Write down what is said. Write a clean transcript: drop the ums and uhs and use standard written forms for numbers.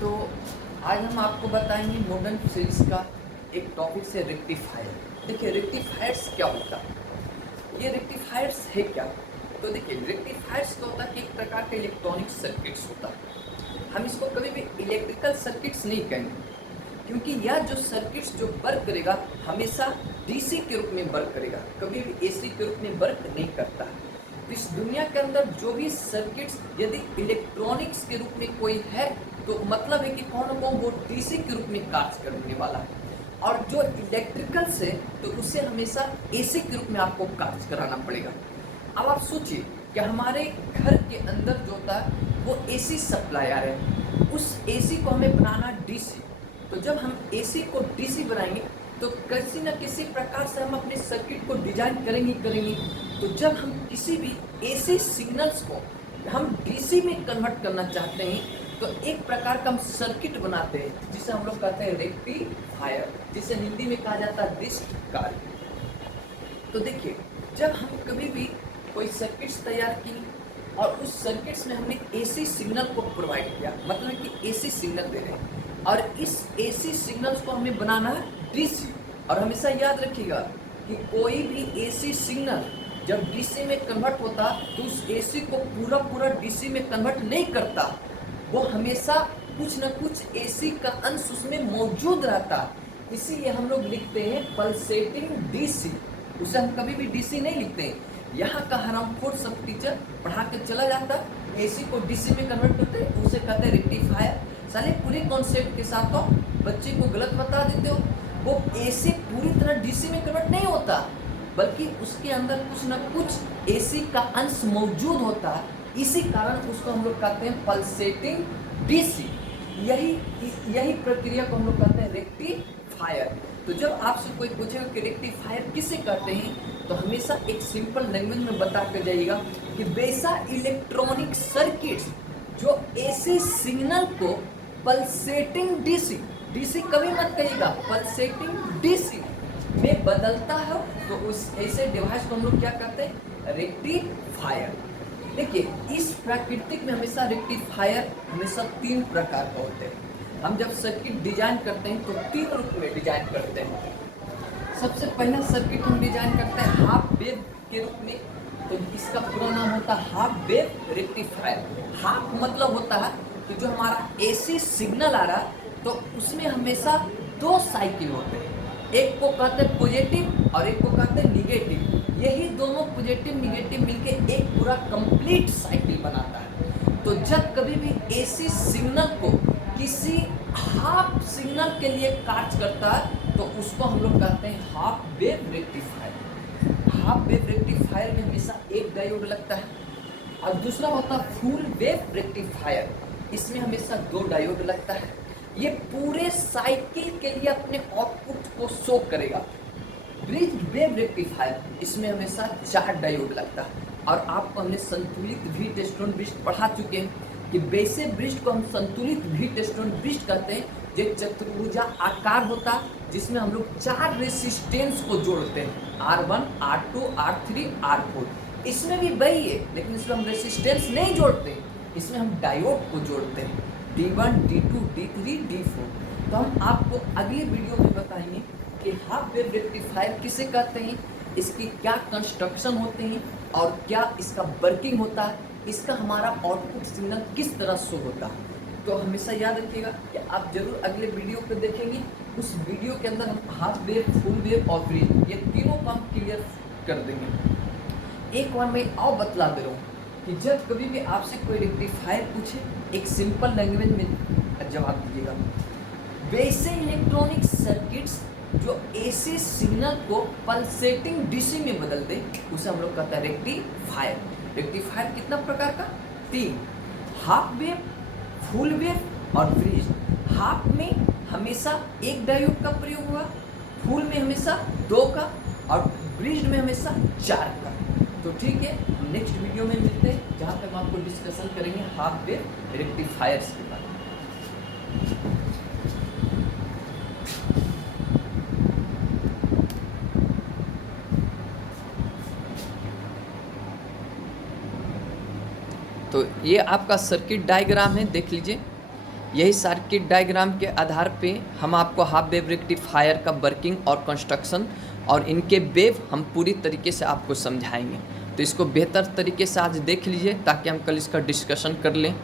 तो आज हम आपको बताएंगे मॉडर्न फिजिक्स का एक टॉपिक से रेक्टिफायर। देखिए रेक्टिफायर्स क्या होता है, ये रेक्टिफायर्स है क्या। तो देखिए रेक्टिफायर्स क्या होता है कि एक प्रकार का इलेक्ट्रॉनिक सर्किट्स होता है। हम इसको कभी भी इलेक्ट्रिकल सर्किट्स नहीं कहेंगे, क्योंकि यह जो सर्किट्स जो वर्क करेगा हमेशा डीसी के रूप में वर्क करेगा, कभी भी एसी के रूप में वर्क नहीं करता है। तो इस दुनिया के अंदर जो भी सर्किट्स यदि इलेक्ट्रॉनिक्स के रूप में कोई है तो मतलब है कि कौन न कौन वो डीसी के रूप में कार्य करने वाला है, और जो इलेक्ट्रिकल से तो उसे हमेशा एसी के रूप में आपको कार्य कराना पड़ेगा। अब आप सोचिए कि हमारे घर के अंदर जो होता है वो एसी सप्लायर है, उस एसी को हमें बनाना डीसी। तो जब हम एसी को डीसी बनाएंगे तो किसी न किसी प्रकार से हम अपने सर्किट को डिजाइन करेंगे। तो जब हम किसी भी एसी सिग्नल्स को हम डीसी में कन्वर्ट करना चाहते हैं तो एक प्रकार का हम सर्किट बनाते हैं जिसे हम लोग कहते हैं रेक्टिफायर, जिसे हिंदी में कहा जाता है दृष्ट कार्य। तो देखिए जब हम कभी भी कोई सर्किट्स तैयार की और उस सर्किट्स में हमने एसी सिग्नल को प्रोवाइड किया, मतलब कि एसी सिग्नल दे रहे हैं और इस एसी सिग्नल्स को हमें बनाना है डीसी। और हमेशा याद रखिएगा कि कोई भी एसी सिग्नल जब डीसी में कन्वर्ट होता तो उस एसी को पूरा डीसी में कन्वर्ट नहीं करता, वो हमेशा कुछ न कुछ एसी का अंश उसमें मौजूद रहता। इसीलिए हम लोग लिखते हैं पल्सेटिंग डीसी, उसे हम कभी भी डीसी नहीं लिखते हैं। यहाँ का हरामखोर सब टीचर पढ़ा के चला जाता, एसी को डीसी में कन्वर्ट करते हैं, उसे कहते हैं रेक्टिफायर। साले पूरे कॉन्सेप्ट के साथ तो बच्चे को गलत बता देते हो। वो एसी पूरी तरह डीसी में कन्वर्ट नहीं होता, बल्कि उसके अंदर कुछ न कुछ एसी का अंश मौजूद होता है, इसी कारण उसको हम लोग कहते हैं पल्सेटिंग डीसी। यही प्रक्रिया को हम लोग कहते हैं रेक्टिफायर। तो जब आपसे कोई पूछेगा कि रेक्टिफायर किसे कहते हैं तो हमेशा एक सिंपल लैंग्वेज में बता कर जाइएगा कि वैसा इलेक्ट्रॉनिक सर्किट्स जो एसी सिग्नल को पल्सेटिंग डीसी, डीसी कभी मत कहिएगा, पल्सेटिंग डीसी में बदलता है, तो उस ऐसे डिवाइस को हम लोग क्या कहते हैं, रेक्टिफायर। देखिए इस प्राकृतिक में हमेशा रेक्टिफायर हमेशा तीन प्रकार का होते हैं। हम जब सर्किट डिजाइन करते हैं तो तीन रूप में डिजाइन करते हैं। सबसे पहला सर्किट हम डिजाइन करते हैं हाफ वेव के रूप में, तो इसका पूरा नाम होता है हाफ वेव रेक्टिफायर। हाफ मतलब होता है कि जो हमारा एसी सिग्नल आ रहा है तो उसमें हमेशा दो साइकिल होते हैं, एक को कहते हैं पॉजिटिव और एक को कहते हैं निगेटिव। यही दोनों पॉजिटिव निगेटिव मिलके एक पूरा कंप्लीट साइकिल बनाता है। तो जब कभी भी एसी सिग्नल को किसी हाफ सिग्नल के लिए कार्य करता है तो उसको हम लोग कहते हैं half wave rectifier. Half wave rectifier में हमेशा एक डायोड लगता है, और दूसरा होता है फुल वेव रेक्टिफायर, इसमें हमेशा दो डायोड लगता है। ये पूरे साइकिल के लिए अपने आउटपुट को शो करेगा। ब्रिज वेव रेक्टिफायर, इसमें हमेशा चार डायोड लगता है। और आपको हमने संतुलित व्हीटस्टोन ब्रिज पढ़ा चुके हैं कि वैसे ब्रिज को हम संतुलित व्हीटस्टोन ब्रिज कहते हैं, जो चतुर्भुजा आकार होता है जिसमें हम लोग चार रेसिस्टेंस को जोड़ते हैं, R1, R2, R3, R4। इसमें भी वही है, लेकिन इसमें हम रेसिस्टेंस नहीं जोड़ते, इसमें हम डायोड को जोड़ते हैं, D1, D2, D3, D4। तो हम आपको अगले वीडियो में बताएंगे कि हाफ वेव रेक्टिफायर किसे कहते हैं, इसकी क्या कंस्ट्रक्शन होते हैं और क्या इसका वर्किंग होता है, इसका हमारा आउटपुट सिग्नल किस तरह शो होता है। तो हमेशा याद रखिएगा कि आप जरूर अगले वीडियो को देखेंगे। उस वीडियो के अंदर हम हाफ वेव, फुल वेव और ब्रिज, ये तीनों को हम क्लियर कर देंगे। एक बार मैं और बतला दे रहा हूँ कि जब कभी भी आपसे कोई रेक्टिफायर पूछे, एक सिंपल लैंग्वेज में जवाब दीजिएगा। वैसे इलेक्ट्रॉनिक सर्किट्स जो एसी सिग्नल को पल्सेटिंग डीसी में बदल दे उसे हम लोग कहते हैं रेक्टिफायर। रेक्टिफायर कितना प्रकार का, तीन, हाफ वेव, फुल वेव और ब्रिज। हाफ में हमेशा एक डायोड का प्रयोग हुआ, फुल में हमेशा दो का और ब्रिज में हमेशा चार का। तो ठीक है, हम नेक्स्ट वीडियो में मिलते हैं जहाँ पे हम आपको डिस्कशन करेंगे हाफ वेव रेक्टिफायर्स के बारे में। तो ये आपका सर्किट डायग्राम है, देख लीजिए। यही सर्किट डायग्राम के आधार पे हम आपको हाफ वेव रेक्टिफायर का वर्किंग और कंस्ट्रक्शन और इनके वेव हम पूरी तरीके से आपको समझाएंगे। तो इसको बेहतर तरीके से आज देख लीजिए ताकि हम कल इसका डिस्कशन कर लें।